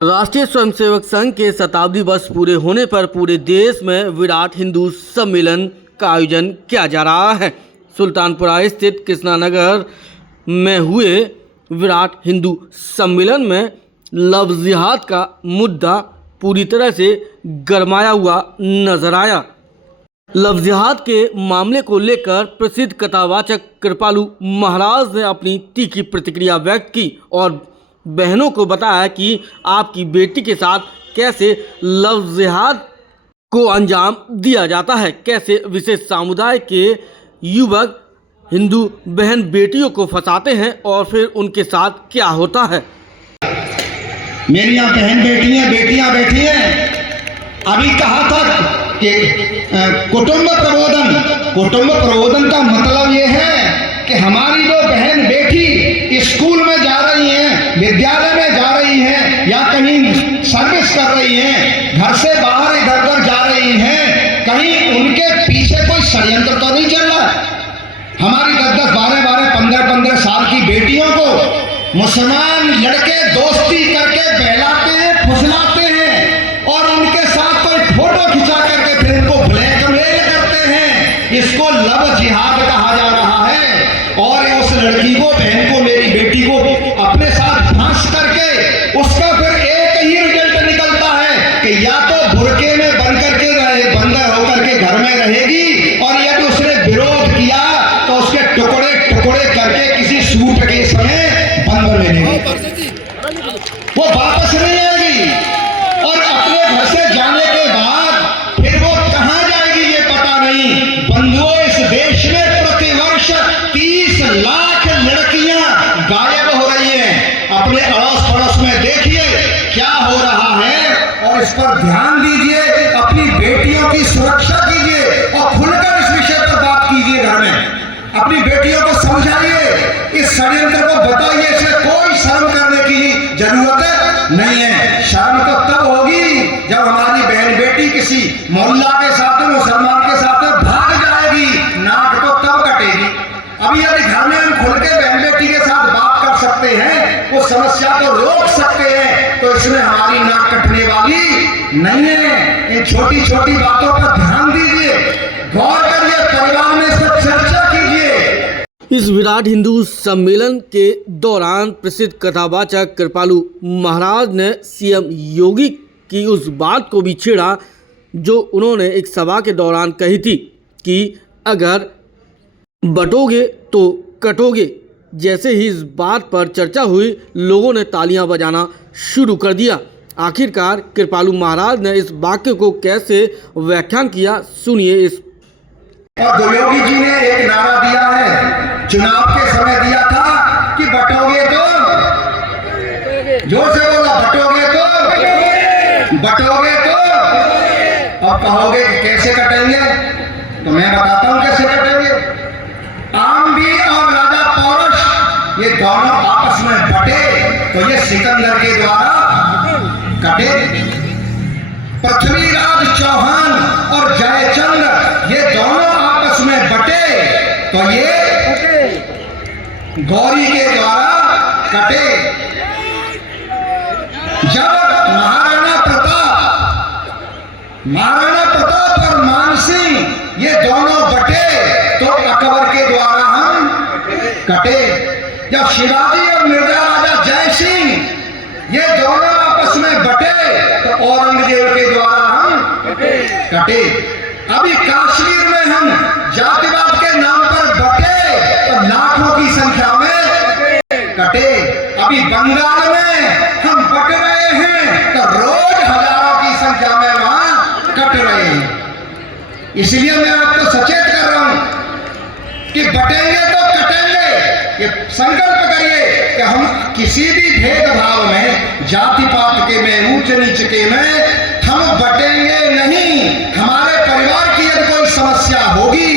राष्ट्रीय स्वयंसेवक संघ के शताब्दी वर्ष पूरे होने पर पूरे देश में विराट हिंदू सम्मेलन का आयोजन किया जा रहा है। सुल्तानपुरा स्थित कृष्णानगर में हुए विराट हिंदू सम्मेलन में लव जिहाद का मुद्दा पूरी तरह से गरमाया हुआ नजर आया। लव जिहाद के मामले को लेकर प्रसिद्ध कथावाचक कृपालू महाराज ने अपनी तीखी प्रतिक्रिया व्यक्त की और बहनों को बताया कि आपकी बेटी के साथ कैसे लव जिहाद को अंजाम दिया जाता है, कैसे विशेष समुदाय के युवक हिंदू बहन बेटियों को फंसाते हैं और फिर उनके साथ क्या होता है। मेरी यहाँ बहन बेटियां बैठी हैं। अभी कहा था कि कुटुंब प्रबोधन का मतलब ये है कि हमारी जो बहन बेटी स्कूल में जा रही हैं, विद्यालय में जा रही हैं या कहीं सर्विस कर रही हैं, घर से बाहर इधर उधर जा रही हैं, कहीं उनके पीछे कोई षड्यंत्र तो नहीं चल रहा। हमारी 10-10, 12-12, 15-15 साल की बेटियों को मुसलमान लड़के दोस्ती करके बहलाते हैं, फुसलाते हैं और उनके साथ कोई फोटो खिंचा करके फिर उनको ब्लैकमेल करते हैं। इसको लव जिहाद कहा जा रहा है। और उस लड़की को, बहन को, मेरी बेटी को अपने साथ फांस करके उसका फिर एक ही रिजल्ट निकलता है कि या तो बुरके में बंद होकर के घर में रहेगी और यदि उसने विरोध किया तो उसके टुकड़े टुकड़े करके किसी सूटकेस में बंद में लेंगे। वो वापस नहीं आएगी और अपने घर से जाने के बाद फिर वो कहां जाएगी ये पता नहीं। बंधुओं, इस देश में प्रतिवर्ष 30 लाख लड़कियां गायब हो रही हैं। अपने अड़ोस पड़ोस में देखिए क्या हो रहा है और इस पर ध्यान दीजिए। अपनी बेटियों की सुरक्षा कीजिए और खुलकर इस विषय पर बात कीजिए। घर में अपनी बेटियों को समझाइए, इस षड्यंत्र को बताइए। इसमें कोई शर्म करने की जरूरत नहीं है। शर्म तो तब होगी जब हमारी बहन बेटी किसी मोहल्ला के साथ, मुसलमान के साथ भाग जाएगी, नाक तो तब कटेगी। अभी यदि घर में हम खुल के बहन बेटी के साथ बात कर सकते हैं, वो समस्या को रोक सकते हैं, तो इसमें हमारी नाक कटने वाली नहीं है। इन छोटी छोटी बातों पर ध्यान दीजिए, गौर करिए, परिवार में इस पर चर्चा कीजिए। इस विराट हिंदू सम्मेलन के दौरान प्रसिद्ध कथावाचक कृपालू महाराज ने सीएम योगी की उस बात को भी छेड़ा जो उन्होंने एक सभा के दौरान कही थी कि अगर बटोगे तो कटोगे। जैसे ही इस बात पर चर्चा हुई, लोगों ने तालियां बजाना शुरू कर दिया। आखिरकार कृपालू महाराज ने इस वाक्य को कैसे व्याख्यान किया, सुनिए। इस और योगी जी ने एक नारा दिया है, चुनाव के समय दिया था कि बटोगे तो, जोर से बोला, बटोगे तो और कहोगे कि कैसे कटेंगे, तो मैं बताता हूं कैसे कटेंगे। आम भी और राजा पौरुष ये दोनों आपस में बटे तो ये सिकंदर के द्वारा कटे। पृथ्वीराज चौहान और जयचंद्र ये दोनों आपस में बटे तो ये गौरी के द्वारा कटे। जब महाराणा प्रताप और मानसिंह ये दोनों बटे तो अकबर के द्वारा हम कटे। जब शिवाजी और मिर्जा राजा जय सिंह ये दोनों आपस में बटे तो औरंगजेब के द्वारा हम कटे। अभी कश्मीर में हम जातिवाद के नाम पर बटे तो लाखों की संख्या में कटे। अभी बंगाल में हम बट रहे हैं तो रोज हजारों की संख्या में वहां कट रहे हैं। इसलिए मैं आपको सचेत कर रहा हूं कि बटेंगे तो कटेंगे। ये संकल्प करिए कि हम किसी भी भेदभाव में, जाति पात के में, ऊंच नीच के में हम बटेंगे नहीं। हमारे परिवार की यदि कोई समस्या होगी,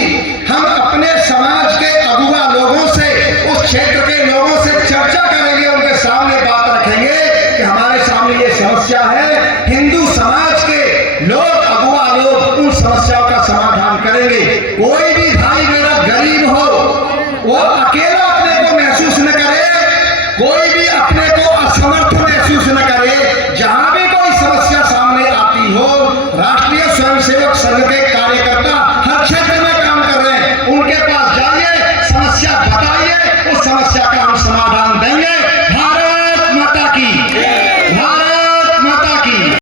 हम अपने समाज के अगुआ लोगों से, उस क्षेत्र के लोगों से चर्चा करेंगे, उनके सामने बात रखेंगे कि हमारे सामने ये समस्या है। हिंदू समाज के लोग, अगुआ लोग उन समस्याओं का समाधान करेंगे। कोई भी भाई मेरा गरीब हो, वो अकेला अपने को महसूस न करे, कोई भी अपने को असमर्थ महसूस न करे। जहां सेवक संघ के कार्यकर्ता